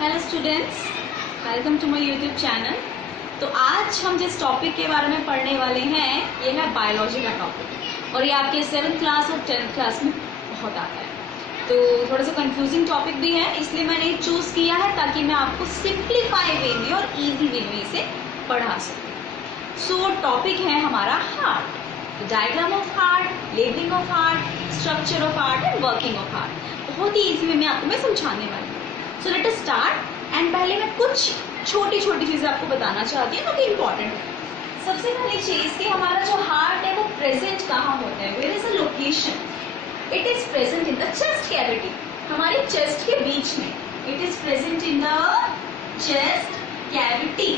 Hello students, welcome to my YouTube channel. तो आज हम जिस टॉपिक के बारे में पढ़ने वाले हैं ये है बायोलॉजी का टॉपिक, और ये आपके 7th क्लास और 10th क्लास में बहुत आता है। तो थोड़ा सा कंफ्यूजिंग टॉपिक भी है, इसलिए मैंने चूज़ किया है ताकि मैं आपको सिंप्लीफाई वे में और इजी वे में इसे पढ़ा सकूँ। सो टॉपिक है हमारा heart, diagram of heart, labelling of heart, structure of heart and working of heart. बहुत ही इजी वे में आपको मैं समझाने वाली हूँ। So let us start. And पहले मैं कुछ छोटी छोटी चीज़ें आपको बताना चाहती हूँ जो कि इम्पोर्टेंट है। सबसे पहली चीज़ कि हमारा जो हार्ट है वो प्रेजेंट कहाँ होता है, where is a location. It is present in the chest cavity, हमारे चेस्ट के बीच में। It is present in the chest cavity,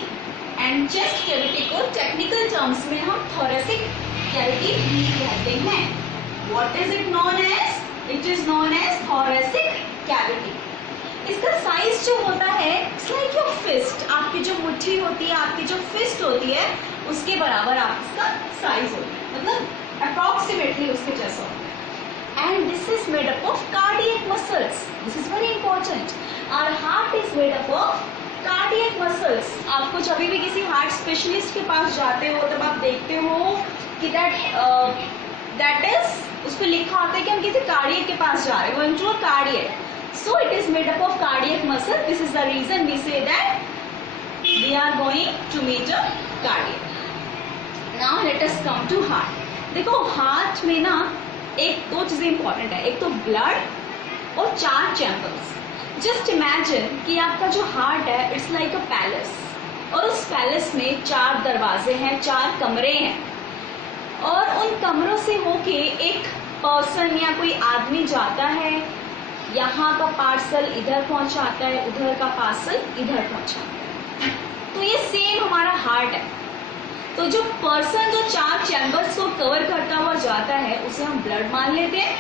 and chest cavity को टेक्निकल टर्म्स में हम थोरेसिक कैविटी भी कहते हैं। What is it known as? It is known as thoracic cavity. इसका साइज जो होता है इट्स लाइक योर फिस्ट, आपकी जो मुट्ठी होती है, आपकी जो फिस्ट होती है उसके बराबर आप इसका साइज होता है, मतलब अप्रॉक्सीमेटली उसके जैसा होता है। And this is made up of cardiac muscles. This is very important. Our heart is made up of cardiac muscles. आपको जब भी किसी हार्ट स्पेशलिस्ट के पास जाते हो तब आप देखते हो कि दैट इज उस पर लिखा होता है कि हम किसी कार्डियक के पास जा रहे हैं, going to a cardiac. So it is made up of cardiac muscle. This is the reason we say that we are going to meet a cardiac. Now let us come to heart. देखो heart में ना दो चीजें important है, एक तो blood और 4 chambers. Just imagine कि आपका जो हार्ट है इट्स लाइक अ पैलेस, और उस पैलेस में 4 दरवाजे हैं, 4 कमरे हैं, और उन कमरों से होके एक पर्सन या कोई आदमी जाता है, यहाँ का पार्सल इधर पहुंचाता है, उधर का पार्सल इधर पहुंचाता है। तो ये सेम हमारा हार्ट है। तो जो पर्सन जो 4 चैम्बर्स को कवर करता हुआ जाता है उसे हम ब्लड मान लेते हैं,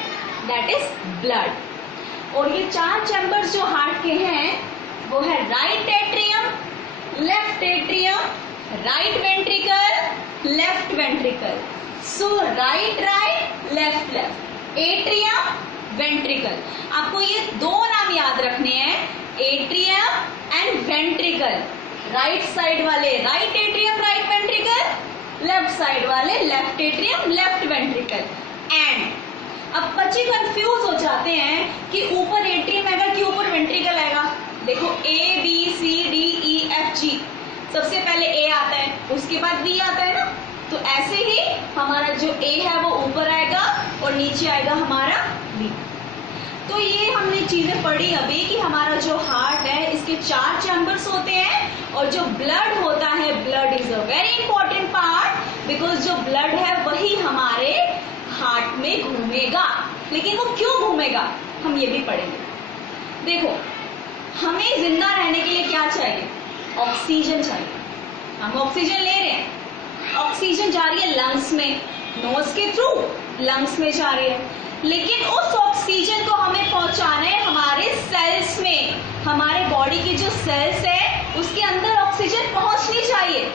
दैट इज ब्लड। और ये 4 चैम्बर्स जो हार्ट के हैं वो है right atrium, left atrium, right ventricle, left ventricle. So right right, left left, atrium, ventricle. आपको ये 2 नाम याद रखने हैं, atrium and ventricle. Right side वाले right atrium right ventricle, left side वाले left atrium left ventricle. And अब बच्चे कंफ्यूज हो जाते हैं कि ऊपर एट्रियम आएगा कि ऊपर वेंट्रिकल आएगा। देखो A B C D E F G, सबसे पहले A आता है, उसके बाद B आता है ना। तो ऐसे ही हमारा जो A है वो ऊपर आएगा और नीचे आएगा हमारा B। तो ये हमने चीजें पढ़ी अभी कि हमारा जो हार्ट है इसके 4 चैम्बर्स होते हैं, और जो ब्लड होता है, blood is a very important part, because जो ब्लड है वही हमारे हार्ट में घूमेगा। लेकिन वो क्यों घूमेगा हम ये भी पढ़ेंगे। देखो हमें जिंदा रहने के लिए क्या चाहिए? ऑक्सीजन चाहिए। हम ऑक्सीजन ले रहे हैं, ऑक्सीजन जा रही है लंग्स में, नोज के थ्रू लंग्स में जा रही है, लेकिन उस ऑक्सीजन को हमें पहुंचाना है हमारे सेल्स में। हमारे बॉडी की जो सेल्स है उसके अंदर ऑक्सीजन पहुंचनी चाहिए,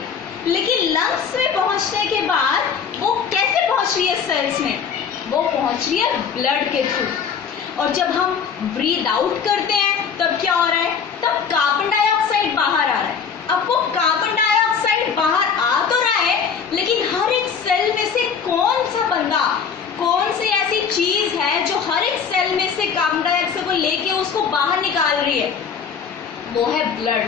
लेकिन लंग्स में पहुंचने के बाद वो कैसे पहुंच रही है सेल्स में? वो पहुंच रही है ब्लड के थ्रू। और जब हम ब्रीद आउट करते हैं तब क्या हो रहा है? तब कार्बन डाइऑक्साइड बाहर आ रहा है। अब वो कार्बन डाइऑक्साइड बाहर आ तो रहा है, लेकिन हर एक सेल में से कौन सा बंदा, कौन सी ऐसी चीज है जो हर एक सेल में से कार्बन डाइऑक्साइड को लेके उसको बाहर निकाल रही है? वो है ब्लड।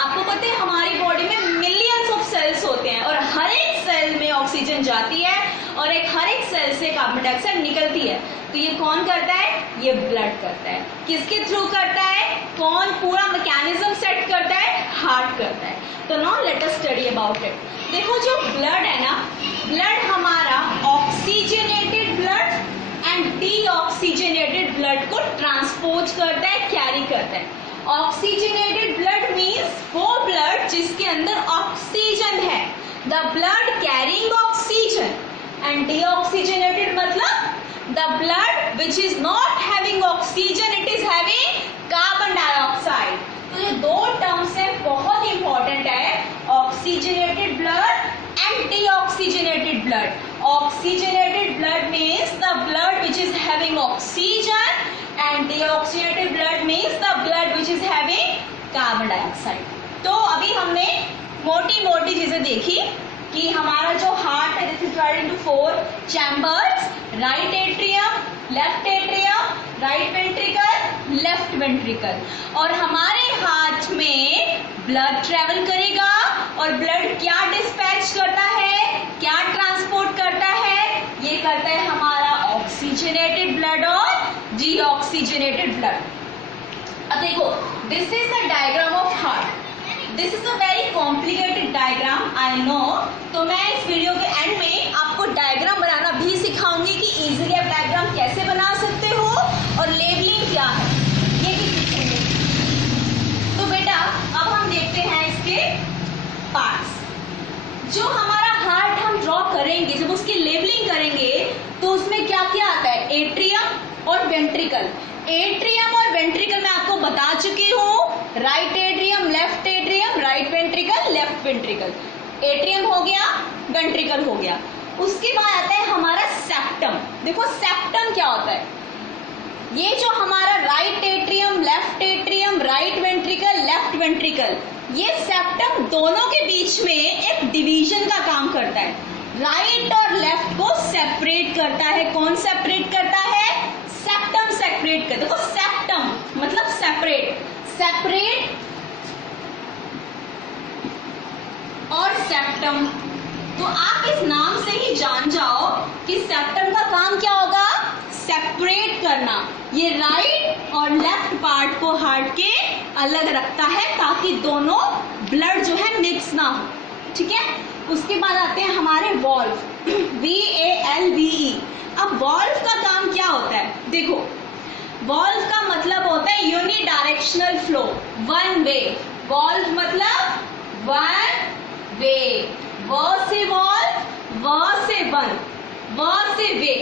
आपको पता है हमारी बॉडी में मिलियंस ऑफ सेल्स होते हैं, और हर एक सेल में ऑक्सीजन जाती है और हर एक सेल से कार्बन डाइऑक्साइड निकलती है। तो ये कौन करता है? ये ब्लड करता है। किसके थ्रू करता है? कौन पूरा मैकेनिज्म सेट करता है? हार्ट करता है। तो now let us study about it. देखो जो ब्लड है ना, ब्लड हमारा oxygenated blood and deoxygenated blood को ट्रांसपोर्ट करता है, कैरी करता है। ऑक्सीजनेटेड ब्लड मीन्स वो ब्लड जिसके अंदर ऑक्सीजन है, the blood carrying oxygen. And deoxygenated मतलब the blood which is not having oxygen, it is having carbon dioxide. तो ये 2 टर्म्स है, बहुत इंपॉर्टेंट है, oxygenated blood and deoxygenated blood. Oxygenated blood means the blood which is having oxygen, and deoxygenated blood means the blood which is having carbon dioxide. तो अभी हमने मोटी मोटी चीजें देखी कि हमारा जो हार्ट है this is divided into 4 chambers, right atrium, left atrium, right ventricle, left ventricle, और हमारे हार्ट में ब्लड ट्रेवल करेगा और ब्लड क्या डिस्पैच करता है, क्या ट्रांसपोर्ट करता है, ये करता है हमारा ऑक्सीजनेटेड ब्लड और डीऑक्सीजनेटेड ब्लड। अब देखो this is the diagram of heart. This is a very complicated diagram I know, तो मैं इस वीडियो के एंड में आपको डायग्राम बनाना भी सिखाऊंगी कि इजीली आप डायग्राम कैसे बना सकते हो और लेबलिंग क्या है ये भी सीखेंगे। तो बेटा अब हम देखते हैं इसके पार्ट्स। जो हमारा हार्ट हम ड्रॉ करेंगे, जब उसकी लेबलिंग करेंगे तो उसमें क्या क्या आता है, एट्रियम और वेंट्रिकल। एट्रियम और वेंट्रिकल मैं आपको बता चुकी हूँ, right atrium, left atrium, right ventricle, left ventricle. Atrium हो गया, वेंट्रिकल हो गया। उसके बाद आता है हमारा सेप्टम। देखो सेप्टम क्या होता है, ये जो हमारा right atrium, left atrium, right ventricle, left ventricle, ये सेप्टम दोनों के बीच में एक डिवीजन का काम करता है। राइट और लेफ्ट को सेपरेट करता है। कौन सेपरेट करता है, सेप्टम सेपरेट कर। देखो सेप्टम मतलब सेपरेट, सेपरेट और सेप्टम। तो आप इस नाम से ही जान जाओ कि सेप्टम का काम क्या होगा, सेपरेट करना। ये राइट और लेफ्ट पार्ट को हार्ट के अलग रखता है ताकि दोनों ब्लड जो है मिक्स ना हो, ठीक है। उसके बाद आते हैं हमारे वॉल्व, VALVE। अब वॉल्व का काम क्या होता है, देखो वॉल्व का मतलब होता है unidirectional flow, one way. Valve मतलब वन वे, व से वॉल्व, व से वन, व से वे,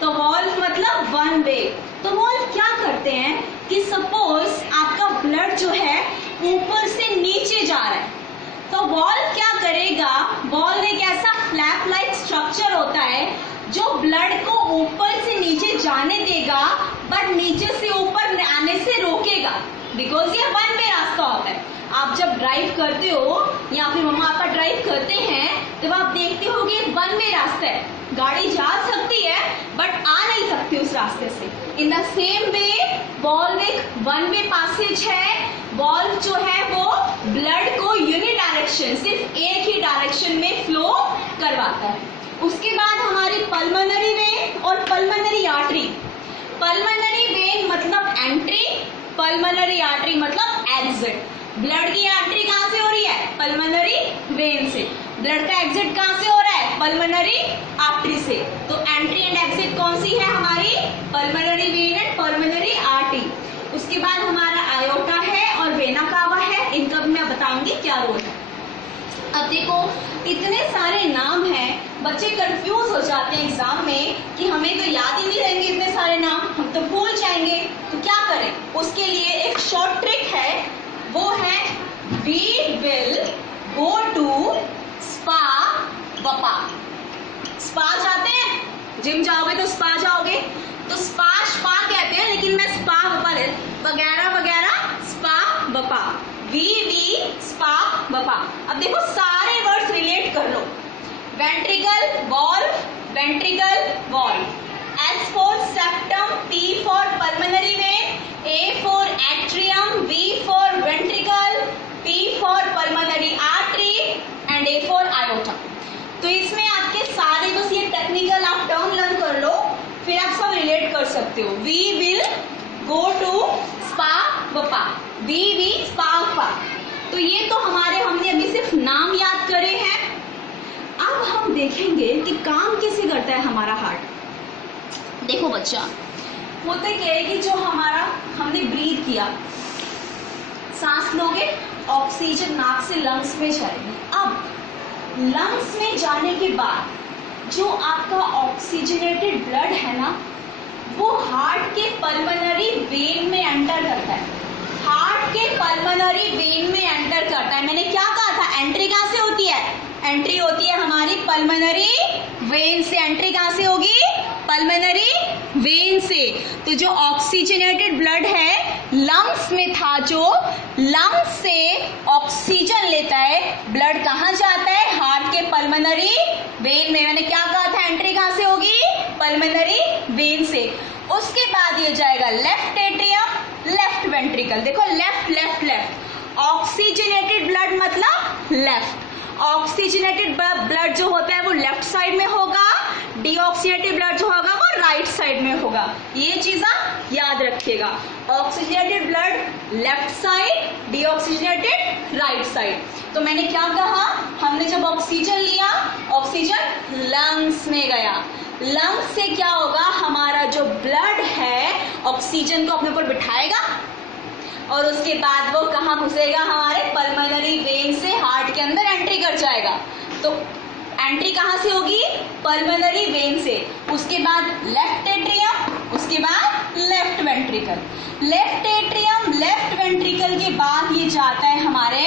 तो वॉल्व मतलब वन वे। तो वॉल्व क्या करते हैं कि सपोज आपका ब्लड जो है ऊपर से नीचे जा रहा है, तो वॉल्व क्या करेगा, वॉल्व एक ऐसा फ्लैप लाइक स्ट्रक्चर होता है जो ब्लड को ऊपर से नीचे जाने देगा बट नीचे से ऊपर आने से रोकेगा, बिकॉज ये वन वे रास्ता होता है। आप जब ड्राइव करते हो या फिर मम्मा आपका ड्राइव करते हैं तब आप देखते हो कि वन वे रास्ता है, गाड़ी जा सकती है बट आ नहीं सकती उस रास्ते से। In the same way valve एक वन वे पैसेज है। वॉल्व जो है वो ब्लड को यूनिडायरेक्शन, सिर्फ एक ही डायरेक्शन में फ्लो करवाता है। उसके बाद हमारी पल्मोनरी वेन और पल्मोनरी आर्टरी। पल्मोनरी वेन मतलब एंट्री, पल्मोनरी आर्टरी मतलब एग्जिट। ब्लड की आर्टरी कहाँ से हो रही है, पल्मोनरी वेन से। ब्लड का एग्जिट कहाँ से हो रहा है, पल्मोनरी आर्टरी से। तो एंट्री एंड एग्जिट कौन सी है हमारी, pulmonary vein and pulmonary artery. उसके बाद हमारा आयोटा है और वेना कावा है, इनका भी मैं बताऊंगी क्या रोल है। अब देखो इतने सारे नाम हैं, बच्चे कंफ्यूज हो जाते हैं एग्जाम में कि हमें तो याद ही नहीं रहेंगे इतने सारे नाम, हम तो भूल जाएंगे, तो क्या करें। उसके लिए एक शॉर्ट ट्रिक है, वो है we will go to spa वपा। स्पा जाते हैं, जिम जाओगे तो स्पा जाओगे, तो स्पा स्पा कहते हैं, लेकिन मैं स्पा वपा वगैरह वगैरह, स्पा वपा, वी स्पा वपा। अब देखो सारे वर्ड्स रिलेट कर लो, ventricle valve, ventricle valve, S for septum, P for pulmonary vein, A for atrium, V for ventricle, P for pulmonary artery and A for aorta। तो इसमें आपके सारे बस ये टेक्निकल आप टर्म लर्न कर लो, फिर आप सब रिलेट कर सकते हो। We will go to spa वपा, We spa वपा। तो ये तो हमने अभी सिर्फ नाम याद करे हैं। अब हम देखेंगे कि काम कैसे करता है हमारा हार्ट। देखो बच्चा, होता क्या है कि जो हमारा हमने ब्रीथ किया, सांस लोगे, ऑक्सीजन नाक से लंग्स में जाएगी। अब लंग्स में जाने के बाद जो आपका ऑक्सीजनेटेड ब्लड है ना, वो हार्ट के पल्मोनरी वेन में एंटर करता है। हार्ट के पल्मोनरी वेन में एंटर करता है। मैंने क्या कहा था, एंट्री कहाँ से होती है, एंट्री होती है हमारी पल्मोनरी वेन से। एंट्री कहाँ से होगी, पल्मोनरी वेन से। तो जो ऑक्सीजनेटेड ब्लड है लंग्स में था, जो लंग्स से ऑक्सीजन लेता है, ब्लड कहाँ जाता है? हार्ट के पल्मोनरी वेन में। मैंने क्या कहा था, एंट्री कहाँ से होगी? पल्मोनरी वेन से। उसके बाद ये जाएगा लेफ्ट एट्रियम, लेफ्ट वेंट्रिकल। देखो left left left, oxygenated blood मतलब लेफ्ट। ऑक्सीजनेटेड ब्लड जो होता है वो लेफ्ट साइड में होगा, डीऑक्सीजनेटेड ब्लड जो होगा वो राइट साइड में होगा। ये चीज आप याद रखिएगा, oxygenated blood left side, deoxygenated right side. तो मैंने क्या कहा, हमने जब ऑक्सीजन लिया, ऑक्सीजन लंग्स में गया, लंग्स से क्या होगा, हमारा जो ब्लड है ऑक्सीजन को अपने ऊपर बिठाएगा और उसके बाद वो कहाँ घुसेगा? हमारे पल्मोनरी वेन से हार्ट के अंदर एंट्री कर जाएगा। तो एंट्री कहाँ से होगी? पल्मोनरी वेन से। उसके बाद लेफ्ट एट्रियम, उसके बाद left ventricle. Left atrium, left ventricle के बाद ये जाता है हमारे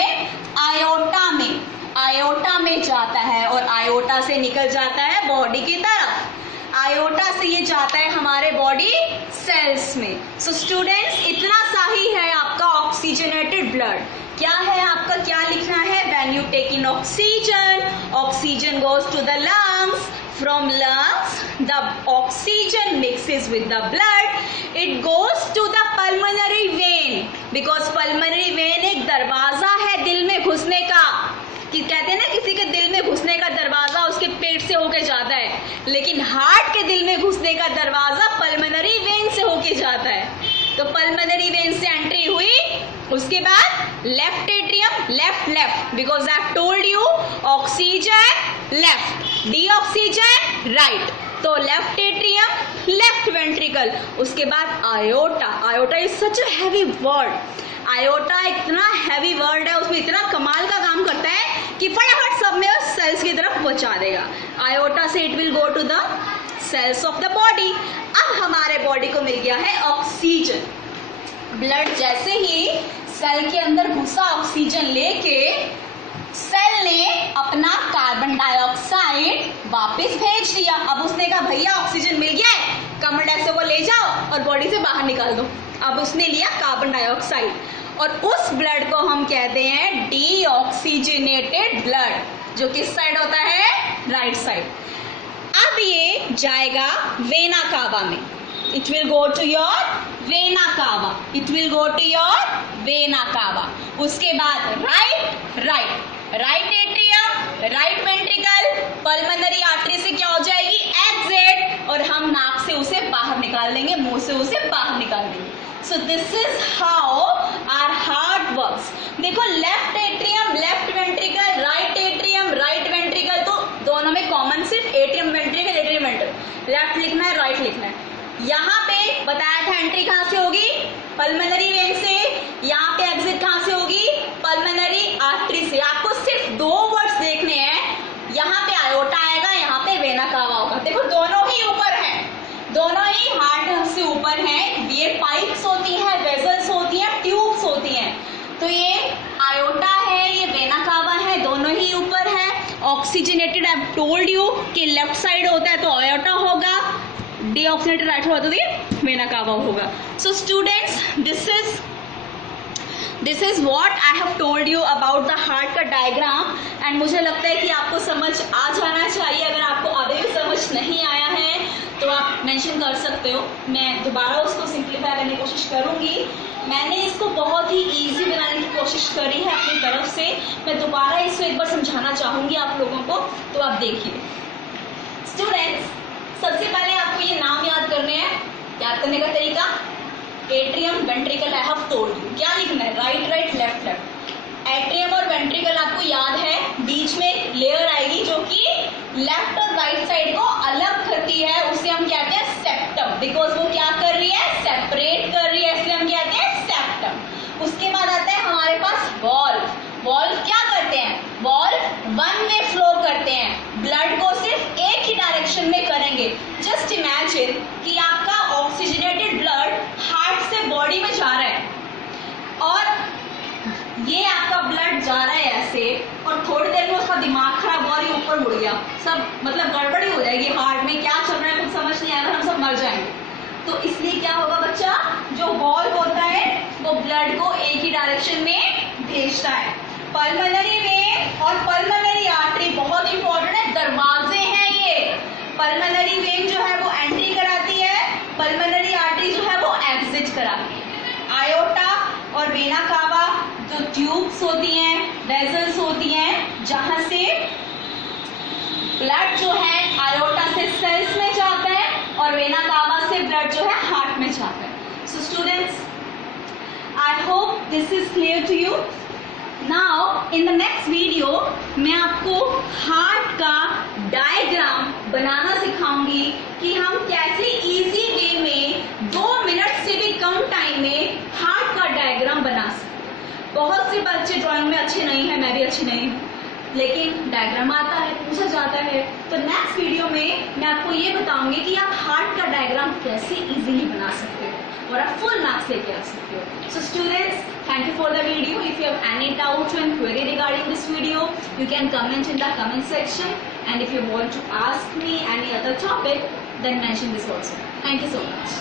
आयोटा में, आयोटा में जाता है और आयोटा से निकल जाता है बॉडी की तरफ। आयोटा से ये जाता है हमारे बॉडी सेल्स में। सो स्टूडेंट्स, इतना सा ही है आपका ऑक्सीजनेटेड ब्लड। क्या है आपका, क्या लिखना है? When you take in oxygen, oxygen goes to the lungs, from lungs the oxygen mixes with the blood, it goes to the pulmonary vein, because pulmonary vein एक दरवाजा है दिल में घुसने का। कि कहते हैं ना, किसी के दिल में घुसने का दरवाजा उसके पेट से होके जाता है, लेकिन हार्ट के दिल में घुसने का दरवाजा पल्मोनरी वेन से होके जाता है। तो पल्मोनरी वेन से एंट्री हुई, उसके बाद left atrium, left left, because I have told you oxygen left, डीऑक्सीजन right. तो लेफ्ट एट्रियम, लेफ्ट वेंट्रिकल, उसके बाद iota. Iota is such a heavy word, iota इतना हैवी वर्ड है, उसमें इतना कमाल का काम करता है कि फटाफट सब में उस सेल्स की तरफ पहुंचा देगा। आयोटा से it will go to the cells of the body. अब हमारे बॉडी को मिल गया है ऑक्सीजन। ब्लड जैसे ही सेल के अंदर घुसा ऑक्सीजन लेके, सेल ने अपना कार्बन डाइऑक्साइड वापस भेज दिया। अब उसने कहा भैया ऑक्सीजन मिल गया है, कार्बन डाइऑक्साइड को ले जाओ और बॉडी से बाहर निकाल दो। अब उसने लिया कार्बन डाइऑक्साइड और उस ब्लड को हम कहते हैं डीऑक्सीजनेटेड ब्लड, जो किस साइड होता है? Right side. अब ये जाएगा वेना कावा में, it will go to your vena cava, it will go to your vena cava. उसके बाद right right, right atrium, right ventricle, pulmonary artery से क्या हो जाएगी? एग्जिट, और हम नाक से उसे बाहर निकाल देंगे, मुंह से उसे बाहर निकाल देंगे। So this is how our heart works. देखो left atrium, left ventricle, right atrium, right ventricle, तो दोनों में कॉमन सिर्फ atrium ventricle, atrium ventricle. Left लिखना है, राइट लिखना है। यहाँ पे बताया था एंट्री कहाँ से होगी? पल्मोनरी वेन से। यहाँ पे एग्जिट कहाँ से होगी? पल्मोनरी आर्टरी से। आपको सिर्फ दो वर्ड्स देखने हैं, यहाँ पे आयोटा आएगा, यहाँ पे वेना कावा होगा। देखो दोनों ही ऊपर हैं, दोनों ही हार्ट से ऊपर हैं। ये पाइप्स होती हैं, वेजल्स होती हैं, ट्यूब्स होती हैं। तो ये आयोटा है, ये वेना कावा है, दोनों ही ऊपर है। Oxygenated, I have told you कि लेफ्ट साइड होता है तो आयोटा होगा, डीऑक्सीजनेटेड राइट होता है तो वेना कावा होगा। So students, this is what I have told you about the heart का डायग्राम। एंड मुझे लगता है कि आपको समझ आ जाना चाहिए। अगर आपको अभी भी समझ नहीं आया है तो आप मेंशन कर सकते हो, मैं दोबारा उसको सिंप्लीफाई करने की कोशिश करूंगी। मैंने इसको बहुत ही इजी बनाने की कोशिश करी है अपनी तरफ से। मैं दोबारा इसको एक बार समझाना चाहूंगी आप लोगों को, तो आप देखिए। स्टूडेंट्स, सबसे पहले आपको ये नाम याद करने हैं। याद करने का तरीका, atrium, ventricle, I have told you. क्या लिखना है? Right right, left left. Atrium और वेंट्रिकल आपको याद है, बीच में एक लेयर आएगी जो कि लेफ्ट और राइट साइड को अलग करती है, उसे हम कहते हैं सेप्टम। बिकॉज वो क्या कर रही है? सेपरेट कर रही है, इसलिए हम कहते हैं सेप्टम। उसके बाद आता है हमारे पास वॉल्व। वॉल्व क्या करते हैं? वॉल्व वन वे फ्लो करते हैं, ब्लड को सिर्फ एक ही डायरेक्शन में करेंगे। जस्ट इमेजिन कि आपका ऑक्सीजनेटेड ब्लड हार्ट से बॉडी में जा रहा है और ये आपका ब्लड जा रहा है ऐसे, और थोड़ी देर में उसका दिमाग खराब हुआ और ये ऊपर उड़ गया, सब मतलब गड़बड़ी हो जाएगी। हार्ट में क्या चल रहा है कुछ समझ नहीं आएगा, हम सब मर जाएंगे। तो इसलिए क्या होगा बच्चा, जो वॉल्व होता है वो ब्लड को एक ही डायरेक्शन में भेजता है। पल्मोनरी वेन और पल्मोनरी आर्टरी बहुत इंपॉर्टेंट है, दरवाजे हैं ये। पल्मोनरी वेन जो है वो एंट्री कराती है, पल्मोनरी आर्टरी जो है वो एग्जिट कराती है। आयोटा और वेना कावा जो ट्यूब्स होती हैं, वेसल्स होती हैं, जहां से ब्लड जो है आयोटा से सेल्स में जाता है और वेना कावा से ब्लड जो है हार्ट में जाता है। So students, I hope this is clear to you. Now in the next video मैं आपको हार्ट का डायग्राम बनाना सिखाऊंगी कि हम कैसे इजी वे में 2 मिनट से भी कम टाइम में हार्ट का डायग्राम बना सकते हैं। बहुत से बच्चे ड्राइंग में अच्छे नहीं हैं, मैं भी अच्छी नहीं हूँ, लेकिन डायग्राम आता है, पूछा जाता है। तो नेक्स्ट वीडियो में मैं आपको ये बताऊंगी कि आप हार्ट का डायग्राम कैसे इजीली बना सकते हो और आप फुल मार्क्स लेके आ सकते हो। So students, thank you for the video. If you have any doubt and query regarding this video, you can comment in the comment section, and if you want to ask me any other topic, then mention this also. Thank you so much.